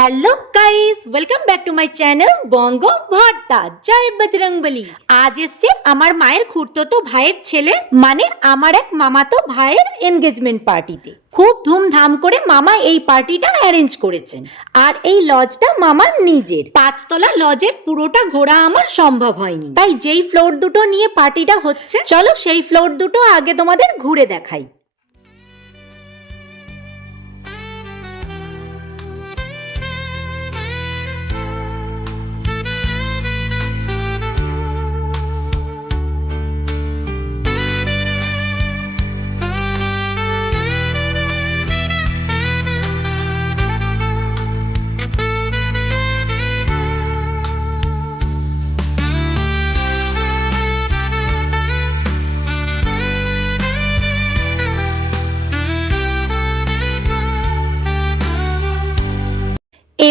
Hello guys welcome back to my channel Banga Bharta জয় বজরংবলী আজ এসছে আমার মায়ের খুড়তো ভাইয়ের ছেলে মানে আমার এক মামাতো ভাইয়ের এনগেজমেন্ট পার্টিতে খুব ধুমধাম করে মামা এই পার্টিটা অ্যারেঞ্জ করেছেন। আর এই লজটা মামার নিজের। পাঁচতলা লজের পুরোটা ঘোরা আমার সম্ভব হয়নি। তাই যেই ফ্লোর দুটো নিয়ে পার্টিটা হচ্ছে, চলো সেই ফ্লোর দুটো আগে তোমাদের ঘুরে দেখাই।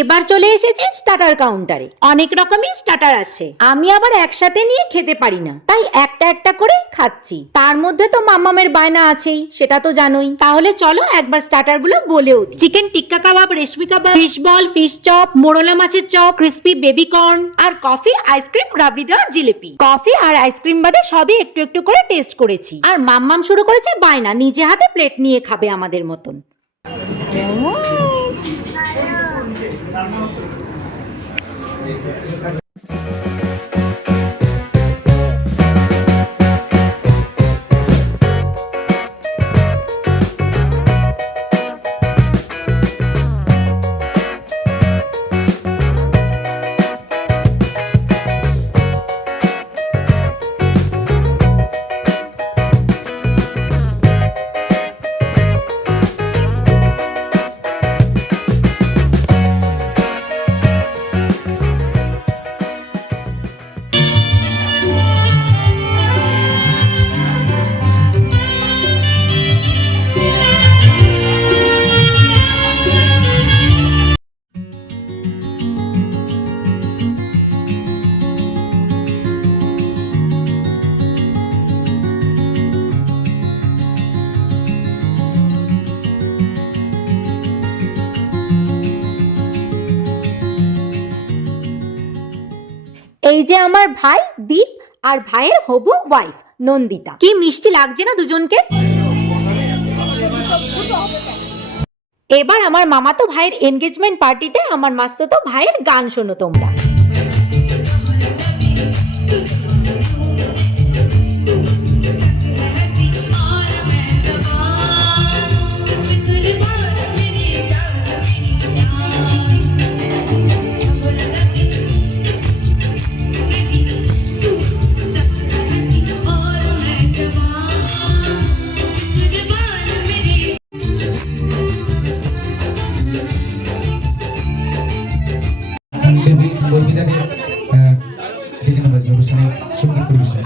এবার চলে এসেছে স্টার্টার কাউন্টারে অনেক রকমই স্টার্টার আছে। আমি আবার একসাথে নিয়ে খেতে পারি না। তাই একটা একটা করে খাচ্ছি। তার মধ্যে তো মাম্মামের বায়না আছেই সেটা তো জানোই। তাহলে চলো একবার স্টার্টারগুলো বলেও chicken tikka kebab reshmi kebab fish ball fish chop মোরলা মাছের চপ ক্রিস্পি বেবি কর্ন আর কফি আইসক্রিম রাবড়ি দেওয়া জিলিপি। কফি আর আইসক্রিম বাদে সবই একটু একটু করে টেস্ট করেছি। আর মাম্মাম শুরু করেছে বায়না। নিজে হাতে প্লেট নিয়ে খাবে আমাদের মতন। এই যে আমার ভাই দীপ আর ভাইয়ের হবু ওয়াইফ নন্দিতা। কি মিষ্টি লাগছে না দুজনকে? এবার আমার মামাতো ভাইয়ের এনগেজমেন্ট পার্টিতে আমার মাস্ততো ভাইয়ের গান শোনো তোমরা। গর্বিতাকে ডেকে নেওয়া অনুষ্ঠানে সংগীত পরিবেশন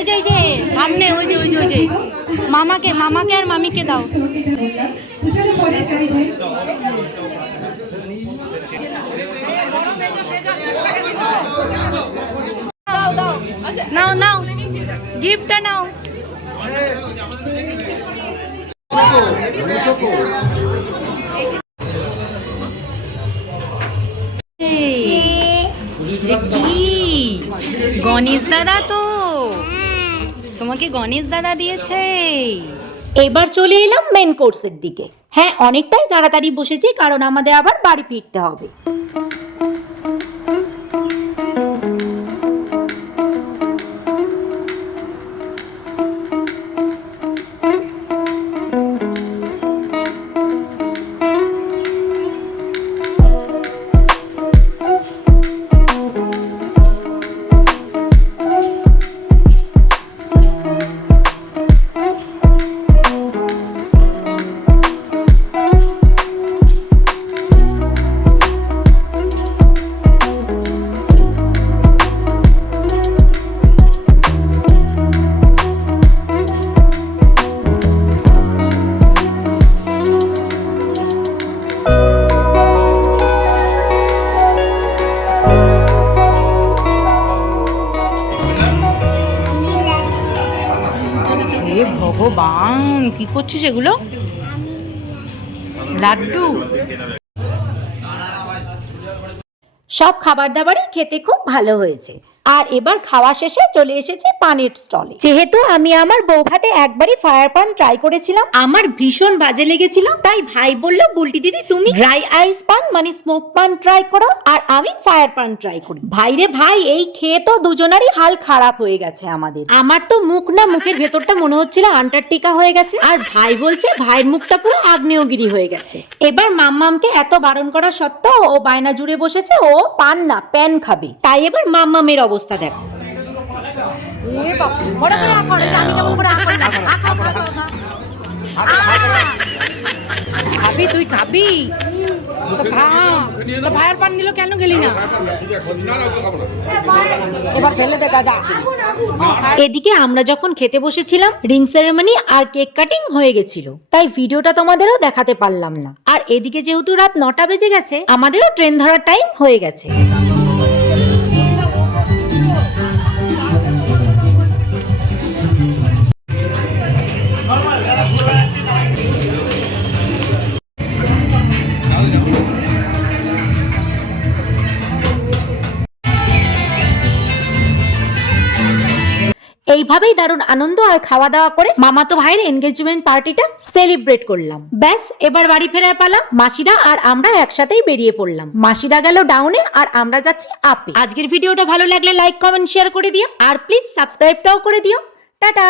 শিল্পী ওই যে ওই যে ওই যে। মামাকে মামাকে আর মামিকে দাও। নাও নাও, গিফটটা নাও। গণেশ দাদা তো তোমাকে গণেশ দাদা দিয়েছে। এবার চলে এলাম মেন কোর্সের দিকে। হ্যাঁ অনেকটাই তাড়াতাড়ি বসেছি, কারণ আমাদের আবার বাড়ি ফিরতে হবে। কি করছিস এগুলো? লাড্ডু। সব খাবার দাবারই খেতে খুব ভালো হয়েছে। আর এবার খাওয়া শেষে চলে এসেছে পানের স্টলে। যেহেতু আমি আমার বউ ভাতে একবারই ফায়ার পান ট্রাই করেছিলাম, আমার ভীষণ বাজে লেগেছিল, তাই ভাই বলল, বুলটি দিদি, তুমি ড্রাই আইস পান মানে স্মোক পান ট্রাই করো, আর আমি ফায়ার পান ট্রাই করি। ভাইরে ভাই, এই খেয়ে তো দুজনারই হাল খারাপ হয়ে গেছে আমাদের। আমার তো মুখ না, মুখের ভেতরটা মনে হচ্ছিল আন্টার্কটিকা হয়ে গেছে, আর ভাই বলছে, ভাইয়ের মুখটা পুরো আগ্নেয়গিরি হয়ে গেছে। এবার মাম্মামকে এত বারণ করা সত্ত্বেও ও বায়না জুড়ে বসেছে, ও পান না, প্যান খাবে। তাই এবার মাম্মামের অবস্থা। দেখো। খাবি, তুই কেন না? এবার এদিকে আমরা যখন খেতে বসেছিলাম, রিং সেরেমনি আর কেক কাটিং হয়ে গেছিল। তাই ভিডিওটা তোমাদেরও দেখাতে পারলাম না। আর এদিকে যেহেতু রাত নটা বেজে গেছে, আমাদেরও ট্রেন ধরার টাইম হয়ে গেছে। এইভাবেই দারুণ আনন্দ আর খাওয়া দাওয়া করে মামাতো ভাইয়ের এনগেজমেন্ট পার্টিটা সেলিব্রেট করলাম। ব্যাস, এবার বাড়ি ফেরার পালা। মাসিরা আর আমরা একসাথেই বেরিয়ে পড়লাম। মাসিরা গেল ডাউনে আর আমরা যাচ্ছি আপে আজকের ভিডিওটা ভালো লাগলে লাইক কমেন্ট শেয়ার করে দিও। আর প্লিজ সাবস্ক্রাইবটাও করে দিও। টাটা!